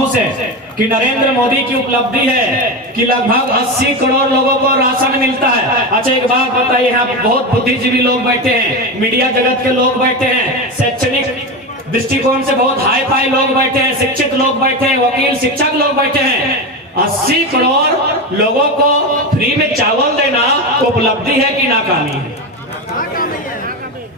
खुश है कि नरेंद्र मोदी की उपलब्धि है कि लगभग 80 करोड़ लोगों को राशन मिलता है। अच्छा एक बात बताइए, यहाँ बहुत बुद्धिजीवी लोग बैठे हैं, मीडिया जगत के लोग बैठे हैं, शैक्षणिक दृष्टिकोण से बहुत हाई फाई लोग बैठे हैं, शिक्षित लोग बैठे हैं, वकील शिक्षक लोग बैठे हैं। 80 करोड़ लोगों को फ्री में चावल देना उपलब्धि है कि नाकामी है?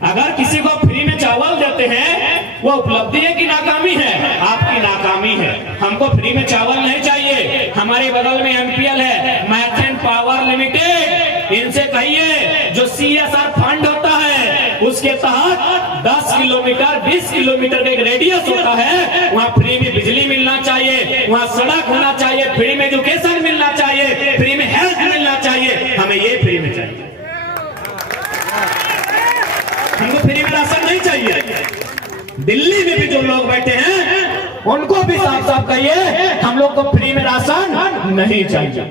अगर किसी को फ्री में चावल देते हैं वो उपलब्धि है कि नाकामी है? आपकी नाकामी है। हमको फ्री में चावल नहीं चाहिए। हमारे बगल में एमपीएल है, मैथन पावर लिमिटेड, इनसे कहिए जो सीएसआर फंड होता है उसके तहत 10 किलोमीटर 20 किलोमीटर का एक रेडियस होता है, वहाँ फ्री में बिजली मिलना चाहिए, वहाँ सड़क होना चाहिए, फ्री में एजुकेशन मिलना चाहिए, फ्री में हेल्थ मिलना चाहिए। हमें ये फ्री में चाहिए, हमको फ्री में राशन नहीं चाहिए। दिल्ली में भी जो लोग बैठे हैं उनको भी साफ साफ कहिए हम लोग को फ्री में राशन नहीं चाहिए,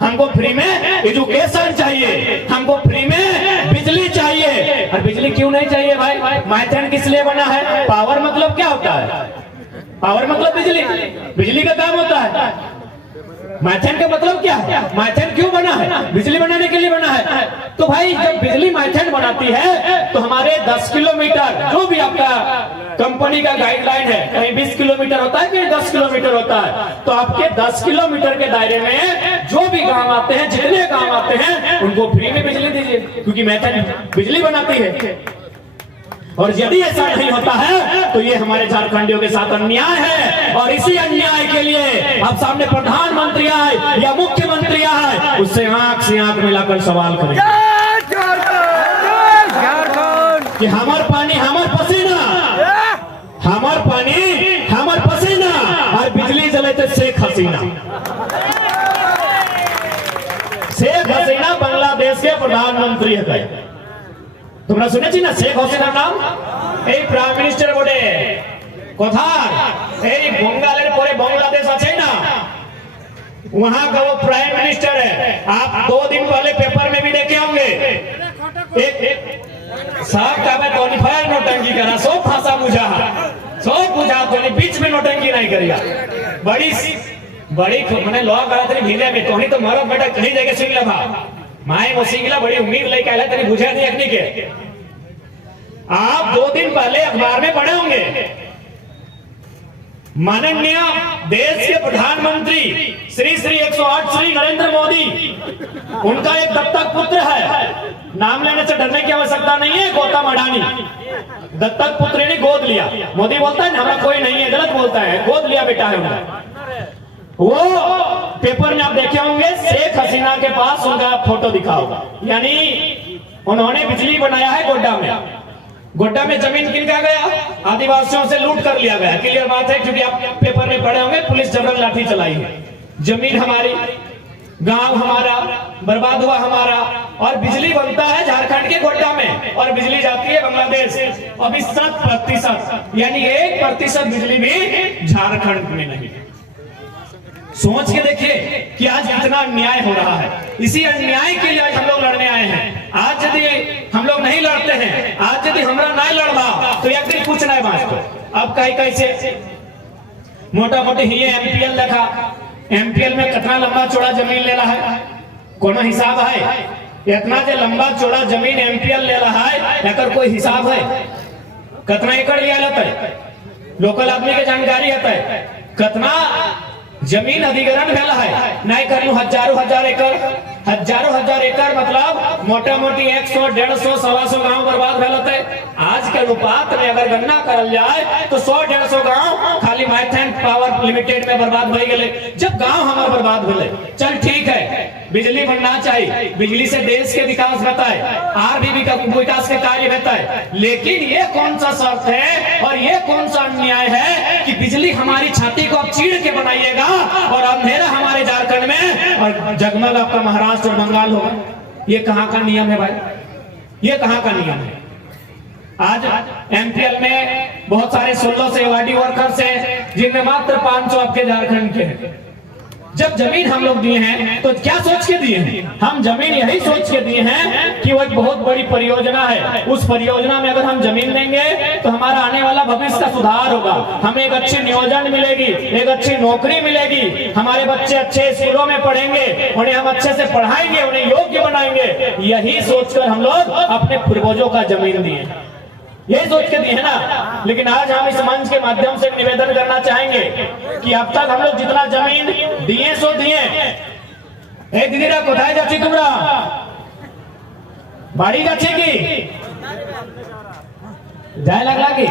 हमको फ्री में एजुकेशन चाहिए, हमको फ्री में बिजली चाहिए। और बिजली क्यों नहीं चाहिए भाई? मैथन किस लिए बना है? पावर मतलब क्या होता है? पावर मतलब बिजली, बिजली का काम होता है। मैथन का मतलब क्या है? मैथन क्यों बना है? बिजली बनाने के लिए बना है। तो भाई जब बिजली मैथन बनाती है तो हमारे 10 किलोमीटर जो भी आपका कंपनी का गाइडलाइन है, कहीं 20 किलोमीटर होता है, कहीं 10 किलोमीटर होता है, तो आपके 10 किलोमीटर के दायरे में जो भी गांव आते हैं, जितने गांव आते हैं, उनको फ्री में बिजली दीजिए, क्योंकि मैथन बिजली बनाती है। और यदि ऐसा नहीं होता है तो ये हमारे झारखंडियों के साथ अन्याय है। और इसी अन्याय के लिए अब सामने प्रधानमंत्री आए या मुख्यमंत्री आए, उससे आंख से आंख मिलाकर सवाल करें कि हमार पानी हमार पसीना, हमार पानी हमार पसीना, और बिजली जले तो शेख हसीना। शेख हसीना बांग्लादेश के प्रधानमंत्री है। তোমরা শুনেছি না শেখ হাসিনার নাম? এই প্রাইম মিনিস্টার বটে কোথায়? এই बंगालेर পরে बांग्लादेश আছে না, वहां का वो प्राइम मिनिस्टर है। आप 2 दिन पहले पेपर में भी देखे होंगे, एक साहब का मैं टोनीफायर नोटंकी करा, सब भाषा बुझा, सब बुझा, तो बीच में नोटंकी नहीं करिया। बड़ी मैंने लॉ करा तेरी भीले में तो मारो बेटा कहीं जगह सुन ले भा माए मोसिंगला बड़ी उम्मीद लेके आया तेरी बुझा दी अग्नि के। आप 2 दिन पहले अखबार में पढ़े होंगे, माननीय देश के प्रधानमंत्री श्री 108 श्री नरेंद्र मोदी, उनका एक दत्तक पुत्र है, नाम लेने से डरने की आवश्यकता नहीं है, गौतम अडानी। दत्तक पुत्र ने गोद लिया। मोदी बोलता है हमारा कोई नहीं है, गलत बोलता है, गोद लिया बेटा है उनका। वो पेपर में आप देखे होंगे, शेख हसीना के पास उनका फोटो दिखा होगा, यानी उन्होंने बिजली बनाया है गोड्डा में। गोड्डा में जमीन किन का गया? आदिवासियों से लूट कर लिया गया। क्लियर बात है, क्योंकि आप पेपर में पढ़े होंगे पुलिस जबरन लाठी चलाई है। जमीन हमारी, गांव हमारा, बर्बाद हुआ हमारा, और बिजली बनता है झारखंड के गोड्डा में और बिजली जाती है बांग्लादेश। अभी 7% यानी 1% बिजली भी झारखंड में नहीं। सोच के देखिए कि आज इतना अन्याय हो रहा है। इसी अन्याय के लिए आज हम लोग लड़ने आए हैं। आज यदि हम लोग नहीं लड़ते हैं, आज यदि हमरा नहीं लड़वा तो एक दिन कुछ नहीं बात। अब कहीं कैसे मोटा मोटी ही एमपीएल देखा, एमपीएल में कितना लंबा चौड़ा जमीन ले रहा है, कोनो हिसाब है? इतना जो लंबा चौड़ा जमीन एमपीएल ले रहा है, एकर कोई हिसाब है? कितना एकड़ लिया जाता है? लोकल आदमी के जानकारी होता है कितना जमीन अधिग्रहण भेला है? नहीं करू हजारों हजार एकड़ मतलब मोटा मोटी 100, 150, 125 गांव बर्बाद भेलते। आज के अनुपात में अगर गणना करल जाए तो 100, 150 गांव खाली मैथन पावर लिमिटेड में बर्बाद हो गए। जब गांव हमारा बर्बाद भेले, चल ठीक है बिजली बनना चाहिए, बिजली से देश के विकास होता है, आरबीबी का विकास के कार्य होता है, लेकिन ये कौन सा शर्त है और ये कौन सा अन्याय है कि बिजली हमारी छाती को आप चीर के बनाइएगा और अंधेरा हमारे झारखंड में और जगमग आपका महाराष्ट्र और बंगाल होगा? ये कहाँ का नियम है भाई? ये कहाँ का नियम है? आज एमपीएल में बहुत सारे 1600 अवार्डी वर्कर्स हैं, जिनमें मात्र 500 आपके झारखंड के हैं। जब जमीन हम लोग दिए हैं तो क्या सोच के दिए हैं? हम जमीन यही सोच के दिए हैं कि वो एक बहुत बड़ी परियोजना है। उस परियोजना में अगर हम जमीन देंगे तो हमारा आने वाला भविष्य का सुधार होगा, हमें एक अच्छी नियोजन मिलेगी, एक अच्छी नौकरी मिलेगी, हमारे बच्चे अच्छे स्कूलों में पढ़ेंगे, उन्हें हम अच्छे से पढ़ाएंगे, उन्हें योग्य बनाएंगे। यही सोचकर हम लोग अपने पूर्वजों का जमीन दिए, यही सोच के दिए है ना। लेकिन आज हम इस मंच के माध्यम से निवेदन करना चाहेंगे कि अब तक हम लोग जितना जमीन दिए सो दिए। ए दीदीरा कोথায় যাচ্ছি তোমরা? বাড়ি যাচ্ছে কি? যায় লাগলা কি?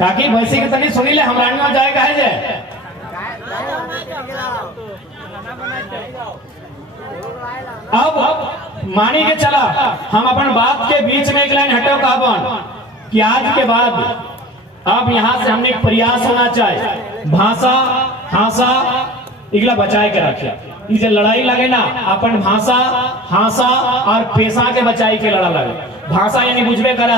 কাকি ভৈসি के तनी सुनिले हमरानी में जाए काहे जाए? अब मानी के चला हम अपन बात के बीच में एक लाइन हटो कहबन कि आज के बाद अब यहां से हमने एक प्रयास होना चाहिए, भाषा हासा इगला बचाए के रखिया। ये लड़ाई लगे ना अपन भाषा हासा और पेशा के बचाई के लड़ा लगे। भाषा यानी बुझबे कर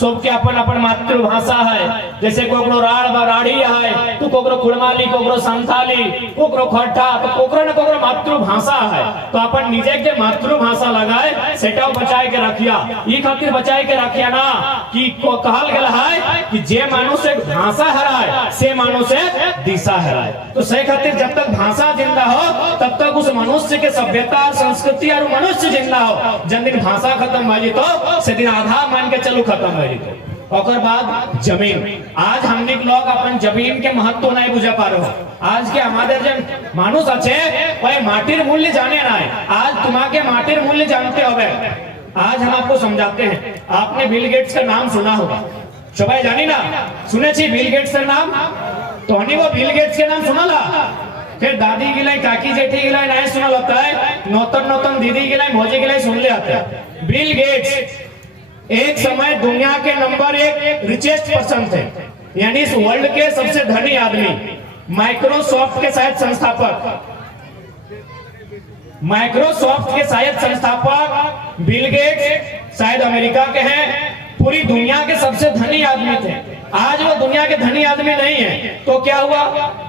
सबके अपन अपन मातृभाषा है। जैसे कोकरो राड़ राड़ी है तो कोकरो कुड़माली, कोकरो संथाली, कोकरो खट्टा, तो कोकरो न कोकरो मातृभाषा है। तो अपन निजे के मातृभाषा लगाए सेटाও बचाए के रखिया। ई खातिर बचाए के रखिया ना कि कहल गेल है कि जे मानुष एक भाषा हराए से मानुष एक दिशा हराए। तो से खातिर जब तक भाषा जिंदा हो तब तक उस मनुष्य के सभ्यता और संस्कृति और मनुष्य जिंदा हो। जब दिन भाषा खत्म हो तो से दिन आधा मान के चलू खत्म हो तो और बाद जमीन। आज हमने लोग अपन जमीन के महत्व नहीं बुझा पा रहे हो। आज के हमारे जन मानुष अच्छे वही माटिर मूल्य जाने ना है। आज तुम्हारे माटिर मूल्य जानते हो। आज हम आपको समझाते हैं। आपने बिल गेट्स का नाम सुना होगा, सबाई जानी ना सुने छी बिल गेट्स का नाम? तो वो बिल गेट्स के नाम सुना ला, फिर दादी गिलाई, काकी जेठी गिलाई नहीं सुना लगता है, नौतन नौतन दीदी गिलाई, मौजी गिलाई सुन ले आता है। बिल गेट्स एक समय दुनिया के नंबर 1 रिचेस्ट पर्सन थे, यानी इस वर्ल्ड के सबसे धनी आदमी। माइक्रोसॉफ्ट के शायद संस्थापक, माइक्रोसॉफ्ट के शायद संस्थापक बिल गेट्स शायद अमेरिका के हैं। पूरी दुनिया के सबसे धनी आदमी थे। आज वो दुनिया के धनी आदमी नहीं है तो क्या हुआ?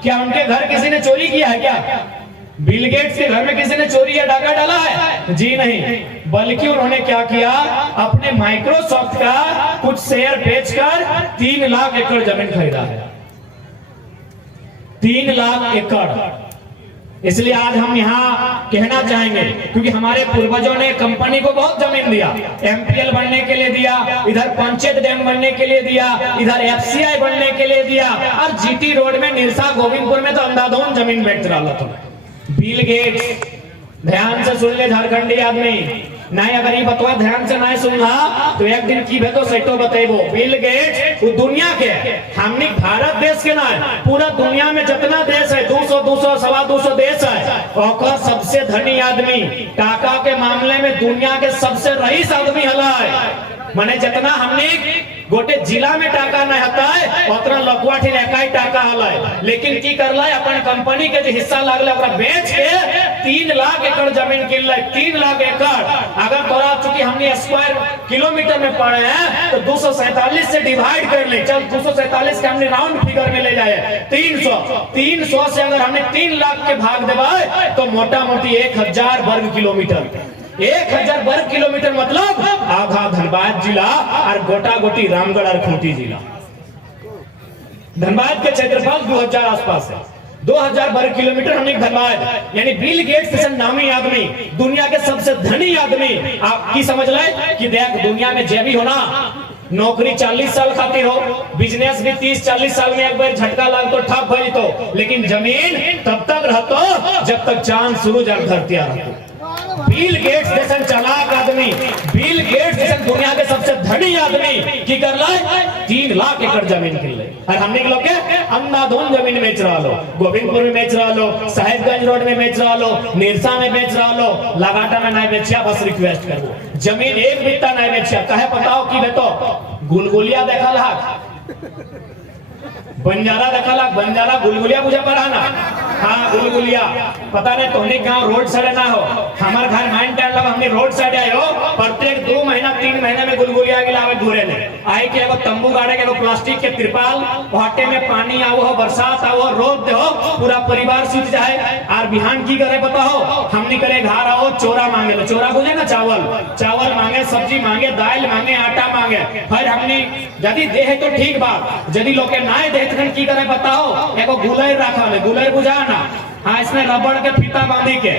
क्या उनके घर किसी ने चोरी किया है? क्या बिल गेट्स के घर में किसी ने चोरी या डाका डाला है? जी नहीं, बल्कि उन्होंने क्या किया, अपने माइक्रोसॉफ्ट का कुछ शेयर बेचकर 3 लाख एकड़ जमीन खरीदा है। 3 लाख एकड़। इसलिए आज हम यहाँ कहना चाहेंगे क्योंकि हमारे पूर्वजों ने कंपनी को बहुत जमीन दिया, एमपीएल बनने के लिए दिया, इधर पंचायत डैम बनने के लिए दिया, इधर एफसीआई बनने के लिए दिया, और जीटी रोड में निरसा गोविंदपुर में तो अंधाधुंध जमीन बेच रहा था। बिल गेट्स, ध्यान से सुन ले झारखंडी आदमी, नहीं अगर ये बतवा ध्यान से नहीं सुनना तो एक दिन की भेतो सेटो बतेबो। बिल गेट्स वो दुनिया के, हमने भारत देश के ना, पूरा दुनिया में जितना देश है 200 सवा 200 देश है और सबसे धनी आदमी। टाका के मामले में दुनिया के सबसे रईस आदमी हला है। माने जितना हमने गोटे जिला में टाका नहीं होता है उतना लकुआठी इकाई टाका हला है। लेकिन की करला है, अपन कंपनी के जो हिस्सा लागले ओकरा बेच के 3 लाख एकड़ जमीन किनले। 3 लाख एकड़ अगर तोरा चूंकि हमने स्क्वायर किलोमीटर में पढ़े हैं तो 247 से डिवाइड कर ले। चल 247 के हमने राउंड फिगर में ले जाए 300 से अगर हमने 3 लाख के भाग देवाए तो मोटा मोटी 1000 वर्ग किलोमीटर। 1000 वर्ग किलोमीटर मतलब आधा धनबाद जिला और गोटा गोटी रामगढ़ और खूंटी जिला। धनबाद के क्षेत्रफल 2000 आसपास है। 2000 वर्ग किलोमीटर हमने धनबाद, यानी बिल गेट्स जैसे नामी आदमी, दुनिया के सबसे धनी आदमी। आप की समझ ले कि देख दुनिया में जे भी हो ना, नौकरी 40 साल खातिर हो, बिजनेस भी 30-40 साल में एक बार झटका लग तो ठप भई तो, लेकिन जमीन तब तक रहतो जब तक चांद सूरज और धरती रहतो। बिल गेट्स जैसा चालाक आदमी, बिल गेट्स जैसा दुनिया के सबसे धनी आदमी की कर ला 3 लाख एकड़ जमीन किन ले। और हमने लोग के अंधाधुंध जमीन बेच रहा लो, गोविंदपुर में बेच रहा लो, साहेबगंज रोड में बेच रहा लो, निरसा में बेच रहा लो, लगाटा में नहीं बेचिया। बस रिक्वेस्ट करो, जमीन एक बित्ता नहीं बेचिया। कहे बताओ कि बेटो गुलगुलिया देखा ला, बंजारा देखा ला, बंजारा गुलगुलिया बुझा पड़ा ना। हाँ गुलगुलिया पता नहीं तोहने गाँव रोड साइड ना हो, हमारे घर माइन टाइम लगा हमने रोड साइड आए हो, प्रत्येक 2 महीना 3 महीने में गुलगुलिया गिला घूरे ले आए के एगो तंबू गाड़े के एगो प्लास्टिक के तिरपाल भाटे में पानी आओ हो, बरसात आओ हो, रोड दे हो, पूरा परिवार सूत जाए। और बिहान की करे बताओ, हमने करे घर आओ चोरा मांगे लो, चोरा बोले ना चावल मांगे, सब्जी मांगे, दाल मांगे, आटा मांगे, फिर हमने यदि दे है तो ठीक बात, यदि लोग के ना दे तो की करे बताओ, एगो गुलर रखल है, गुलर बुझा ना, हाँ इसमें रबड़ के फीता बांधी के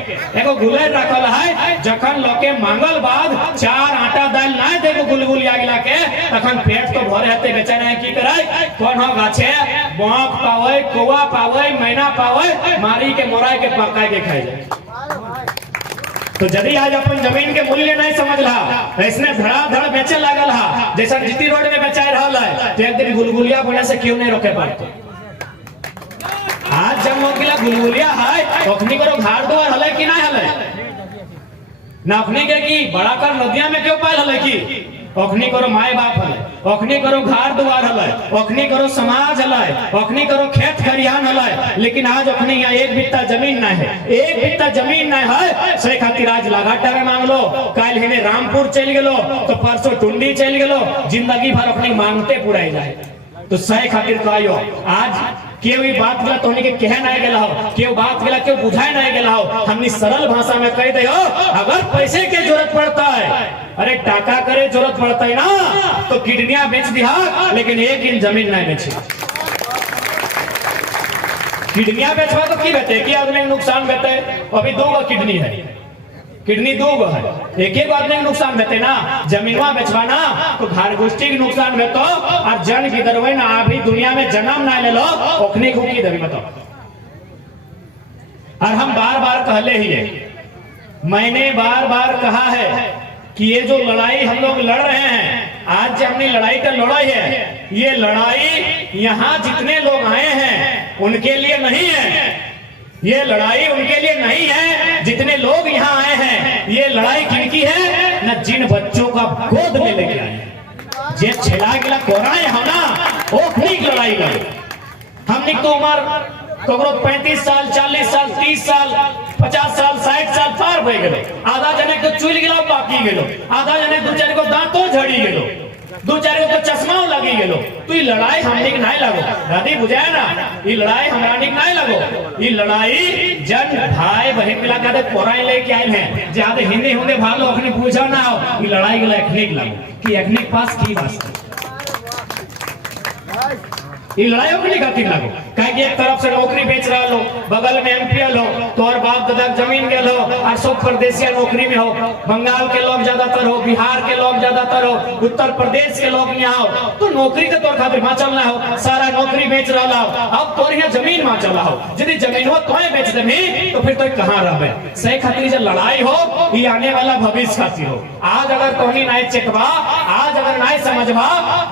एगो गुलर रखल है, जखन लोग के मांगल बाद 4 आटा दाल ना दे गुलगुलिया गिला के तखन पेट तो भरे हते बेचारे की करे कौन हो गाछे बाँक पावे, कौआ पावे, मैना पावे, मारी के मोराई के पकाए के खाए जाए। तो यदि आज अपन जमीन के मूल्य नहीं समझ रहा, इसने धड़ाधड़ बेचे लागल हा, जैसा जीती रोड में बेचाए रहा है, तो एक दिन गुलगुलिया बोले से क्यों नहीं रोके पाते। आज जब लोग गुलगुलिया है अखनी करो घर द्वार हले कि नहीं हले, ना अखनी के की बड़ा कर नदिया में क्यों पाल हले की, अखनी करो माए बाप हले, अखनी करो घर द्वार हले, अखनी करो समाज हले, अखनी करो खेत खरियान हले, लेकिन आज अखनी यहाँ 1 बित्ता जमीन ना है, 1 बित्ता जमीन ना है, से खातिर आज लगातार में मांग लो, कल हिने रामपुर चल गेलो तो परसों टुंडी चल गेलो, जिंदगी भर अपनी मांगते पुराई जाए। तो सही खातिर कहियो आज केव ई बात गला तोहनी के कहे नहीं गेला हो, केव बात गला केव बुझाए नहीं गेला हो, हमनी सरल भाषा में कह दे हो, अगर पैसे की जरूरत पड़ता है, अरे टाका करे जरूरत पड़ता है ना तो किडनियां बेच दिया, लेकिन 1 इंच जमीन नहीं बेची। किडनियां बेचवा तो की बेचे कि आदमी नुकसान बेचे, अभी 2 किडनी है, किडनी 2 है, एक आदमी नुकसान बेचे ना, जमीनवा बेचवाना तो घर गोष्ठी के नुकसान बेतो, और जन की दरवे ना अभी दुनिया में जन्म ना ले लो ओखने को की दरी बताओ। और हम बार-बार कहले ही है, मैंने बार-बार कहा है कि ये जो लड़ाई हम लोग लड़ रहे हैं, आज जो हमने लड़ाई का लड़ाई है, ये लड़ाई यहाँ जितने लोग आए हैं उनके लिए नहीं है, ये लड़ाई उनके लिए नहीं है जितने लोग यहाँ आए हैं, ये लड़ाई किनकी है न, जिन बच्चों का गोद में लेके आए जे छेला गिला कोराए हम ना ओखनी लड़ाई लड़े। हमने तो उम्र ककरो 35 साल 40 साल 30 साल 50 साल 60 साल पार भय गेलो, आधा जने तो चुल गिला बाकी गेलो, आधा जने 2-4 को दांतो झड़ी गेलो, 2-4 को तो चश्मा लगी गेलो, तो ये लड़ाई हमने नहीं लगो दादी बुझाए ना, ये लड़ाई हमारा नहीं लगो, ये लड़ाई जन भाई बहन मिला के कोराई लेके आए हैं, ज्यादा हिंदी होंगे भालो अखनी पूछा ना हो, ये लड़ाई गला एखनिक लगो कि एखनिक पास की बात ये लड़ाई अपनी खातिर लागो, कहीं एक तरफ से नौकरी बेच रहा लो, बगल में एमपीएल हो, तो और बाप दादा जमीन गेल हो, और सब परदेसिया नौकरी में हो, बंगाल के लोग ज्यादातर हो, बिहार के लोग ज्यादातर हो, उत्तर प्रदेश के लोग यहाँ हो, तो नौकरी के तौर खातिर वहां चलना हो, सारा नौकरी बेच रहा हो, अब तोर यहाँ जमीन वहां चला हो, यदि जमीन हो तो बेच दे तो फिर तो कहाँ रहे। सही खातिर जो लड़ाई हो ये आने वाला भविष्य खातिर हो, आज अगर तोहनी नहीं चेकबा, आज अगर नहीं समझबा,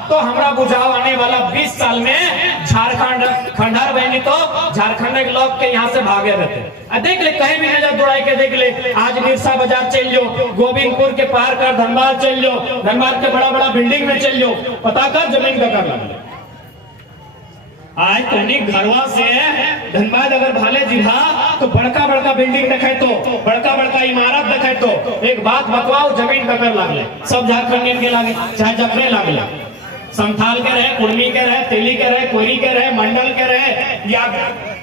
तो हमरा बुझाओ आने वाला 20 साल में झारखंड खंडहर बनी तो झारखंड के लोग के यहाँ से भागे रहते। देख ले कहीं भी नजर दौड़ाई के देख ले, आज बिरसा बाजार चल जाओ, गोविंदपुर के पार कर धनबाद चल जाओ, धनबाद के बड़ा-बड़ा बिल्डिंग में चल जाओ, पता कर जमीन का कर लगा। आज तुमने घरवा से धनबाद अगर भाले जिला तो बड़का-बड़का बिल्डिंग देखे, तो बड़का-बड़का इमारत देखे, तो एक बात बतवाओ जमीन का कर लागले, सब झारखंड के लागे, चाहे जखरे लागले, संथाल के रहे, कुर्मी के रहे, तेली के रहे, कोयरी के रहे, मंडल के रहे या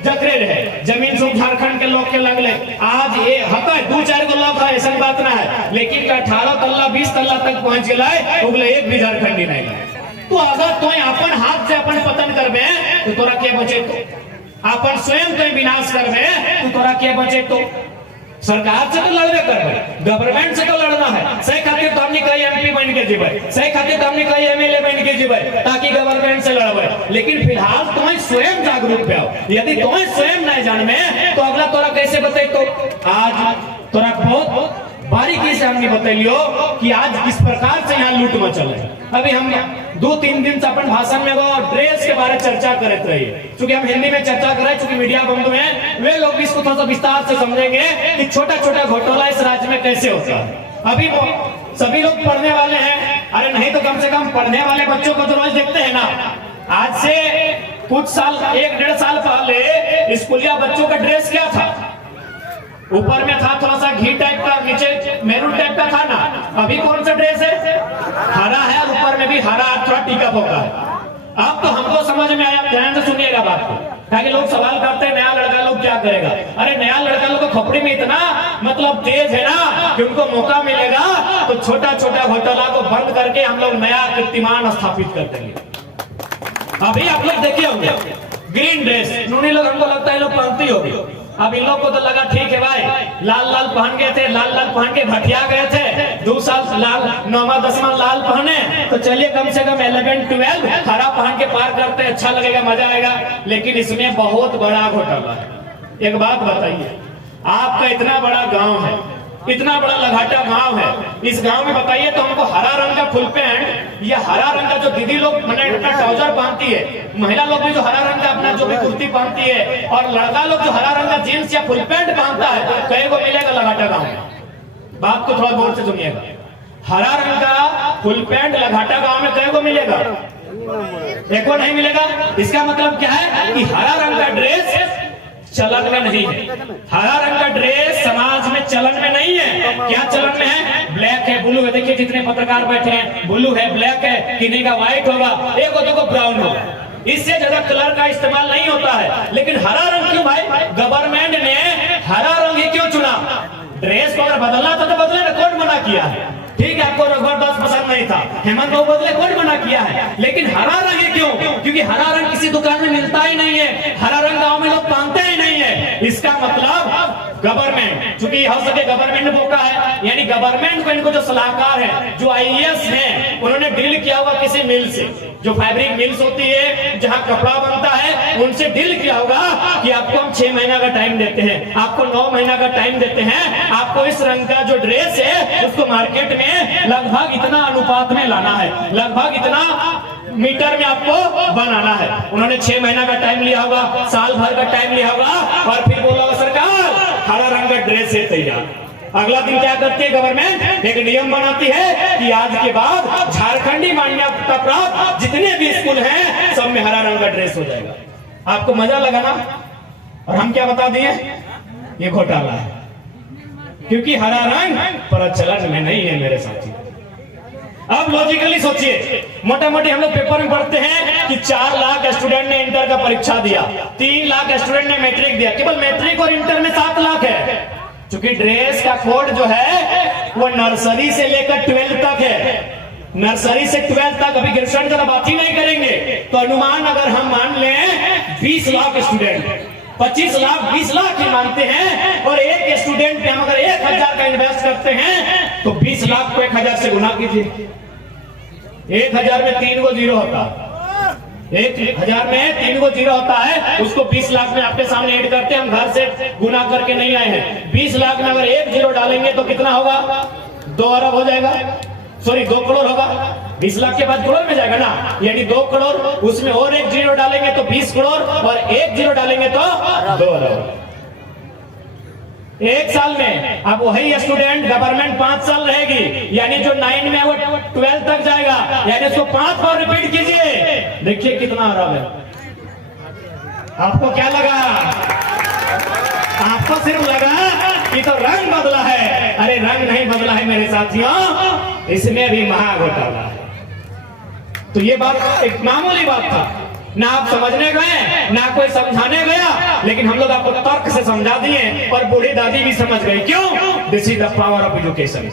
जकरे रहे, जमीन सब झारखंड के लोग के लगले। आज ये हता 2-4 को लोग है, ऐसा बात ना है, लेकिन 18 तल्ला 20 तल्ला तक पहुंच गए, उगले एक भी झारखंडी नहीं है। तो अगर तो अपन हाथ से अपन पतन करबे तो तोरा के बचे, तो अपन स्वयं तो विनाश करबे तो तोरा के बचे। तो सरकार से तो लड़बे करबे, गवर्नमेंट से तो लड़ना है, सही खातिर तो हमने कई एमपी बन के जीवे, सही खातिर तो हमने कई एमएलए बन के जीवे, ताकि गवर्नमेंट से लड़बे। लेकिन फिलहाल तुम्हें स्वयं जागरूक पे हो, यदि तुम्हें स्वयं नहीं जानबे तो अगला तोरा कैसे बते। तो आज तोरा बहुत बारीकी से हमने बतैलियो कि आज किस प्रकार से यहाँ लूट मचल है। अभी हम 2-3 दिन से अपन भाषण में वो ड्रेस के बारे चर्चा करते रही, क्योंकि हम हिंदी में चर्चा कर रहे हैं, क्योंकि मीडिया बंधु हैं वे लोग भी इसको थोड़ा सा विस्तार से समझेंगे कि छोटा-छोटा घोटाला इस राज्य में कैसे होता है। अभी सभी लोग पढ़ने वाले हैं, अरे नहीं तो कम से कम पढ़ने वाले बच्चों को तो रोज देखते हैं ना। आज से कुछ साल 1-1.5 साल पहले स्कूलिया बच्चों का ड्रेस क्या था? ऊपर में था थोड़ा सा घी टाइप का, नीचे मैरून टाइप का था ना। अभी कौन सा ड्रेस है? हरा है, ऊपर में भी हरा थोड़ा टीका पोका है। अब तो हमको समझ में आया, ध्यान से सुनिएगा बात को, ताकि लोग सवाल करते हैं नया लड़का लोग क्या करेगा। अरे नया लड़का लोग को खोपड़ी में इतना मतलब तेज है ना कि उनको मौका मिलेगा तो छोटा छोटा घोटाला को बंद करके हम लोग नया कीर्तिमान स्थापित कर देंगे। अभी आप लोग देखे होंगे ग्रीन ड्रेस नूनी लोग, हमको लगता है लोग पहनती होगी। अब इन लोग को तो लगा ठीक है भाई, लाल लाल पहन गए थे, लाल लाल पहन के भटिया गए थे, 2 साल लाल 9वां 10वां लाल पहने, तो चलिए कम से कम 11 12 हरा पहन के पार करते, अच्छा लगेगा, मजा आएगा। लेकिन इसमें बहुत बड़ा घोटाला है। एक बात बताइए, आपका इतना बड़ा गांव है, इतना बड़ा लघाटा गांव है, इस गांव में बताइए तो हमको हरा रंग का फुल पैंट या हरा रंग का जो दीदी लोग मैंने ट्राउजर पहनती है, महिला लोग भी जो हरा रंग का अपना जो भी कुर्ती पहनती है, और लड़का लोग जो हरा रंग का जींस या फुल पैंट पहनता है, कई को मिलेगा लघाटा गांव में? बात को थोड़ा गौर से सुनिएगा। हरा रंग का फुल पैंट लघाटा गांव में कई को मिलेगा? एक को नहीं मिलेगा। इसका मतलब क्या है कि हरा रंग का ड्रेस चलन में नहीं है। हरा रंग का ड्रेस समाज में चलन में नहीं है। क्या चलन में है? ब्लैक है, ब्लू है। देखिए जितने पत्रकार बैठे हैं, ब्लू है, ब्लैक है, किन्हीं का व्हाइट होगा, एक होगा तो ब्राउन होगा। इससे ज्यादा कलर का इस्तेमाल नहीं होता है। लेकिन हरा रंग क्यों भाई? गवर्नमेंट ने हरा रंग ही क्यों चुना? ड्रेस को अगर बदलना था तो बदले ना, कौन मना किया है? ठीक है, आपको रघुवर दास पसंद नहीं था, हेमंत को बदले, कौन मना किया है? लेकिन हरा रंग ही क्यों? क्योंकि हरा रंग किसी दुकान में मिलता ही नहीं है, हरा रंग गांव में लोग पहनते ही नहीं है। इसका मतलब गवर्नमेंट, चूंकि हो सके गवर्नमेंट बोका है, यानी गवर्नमेंट को इनको जो सलाहकार है, जो IAS हैं, उन्होंने डील किया होगा किसी मिल से, जो फैब्रिक मिल्स होती है जहां कपड़ा बनता है, उनसे डील किया होगा कि आपको हम 6 महीना का टाइम देते हैं, आपको 9 महीना का टाइम देते हैं, आपको इस रंग का जो ड्रेस है उसको मार्केट में लगभग इतना अनुपात में लाना है, लगभग इतना मीटर में आपको बनाना है। उन्होंने 6 महीना का टाइम लिया होगा, साल भर का टाइम लिया होगा, और फिर बोला होगा सरकार हरा रंग का ड्रेस है तैयार। अगला दिन क्या करती है गवर्नमेंट? एक नियम बनाती है कि आज के बाद झारखंडी मान्यता प्राप्त जितने भी स्कूल हैं सब में हरा रंग का ड्रेस हो जाएगा। आपको मजा लगा ना? और हम क्या बता दिए? ये घोटाला है, क्योंकि हरा रंग प्रचलन में नहीं है मेरे साथी। अब लॉजिकली सोचिए, मोटा मोटी हम लोग पेपर में पढ़ते हैं कि 4 लाख स्टूडेंट ने इंटर का परीक्षा दिया, 3 लाख स्टूडेंट ने मैट्रिक दिया। केवल मैट्रिक और इंटर में 7 लाख है। क्योंकि ड्रेस का कोड जो है वो नर्सरी से लेकर 12 तक है, नर्सरी से 12 तक। अभी ग्रेजुएशन का बात ही नहीं करेंगे, तो अनुमान अगर हम मान लें 20 लाख स्टूडेंट, 25 लाख 20 लाख ही मानते हैं, और एक स्टूडेंट पे हम अगर 1000 का इन्वेस्ट करते हैं तो 20 लाख को 1000 से गुना कीजिए। 1000 में 3 को 0 होता है, 1000 में 3 को 0 होता है, उसको 20 लाख में आपके सामने ऐड करते हैं। हम घर से गुना करके नहीं आए हैं। 20 लाख में अगर 1 0 डालेंगे तो कितना होगा? 2 अरब हो जाएगा, सॉरी 2 करोड़ होगा। 20 लाख के बाद करोड़ में जाएगा ना, यानी 2 करोड़, उसमें और 1 0 डालेंगे तो 20 करोड़, और 1 0 डालेंगे तो 2 अरब। एक साल में अब वही स्टूडेंट गवर्नमेंट 5 साल रहेगी, यानी जो 9 में वो 12 तक जाएगा, यानी उसको 5 बार रिपीट कीजिए, देखिए कितना अरब है। आपको क्या लगा? आपको सिर्फ लगा कि तो रंग बदला है। अरे रंग नहीं बदला है मेरे साथियों, इसमें भी महा घोटाला है। तो ये बात एक मामूली बात था, ना आप समझने गए ना कोई समझाने गया, लेकिन हम लोग आपको तर्क से समझा दिए और बूढ़ी दादी भी समझ गई। क्यों? This is the power of education.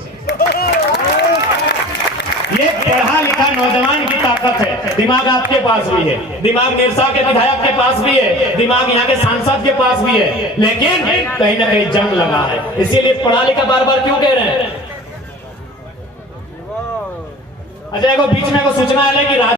ये पढ़ा लिखा नौजवान की ताकत है। दिमाग आपके पास भी है, दिमाग निरसा के विधायक के पास भी है, दिमाग यहाँ के सांसद के पास भी है, लेकिन कहीं ना कहीं जंग लगा है। इसीलिए पढ़ा लिखा बार बार क्यों कह रहे हैं? अच्छा, बीच में सूचना है कि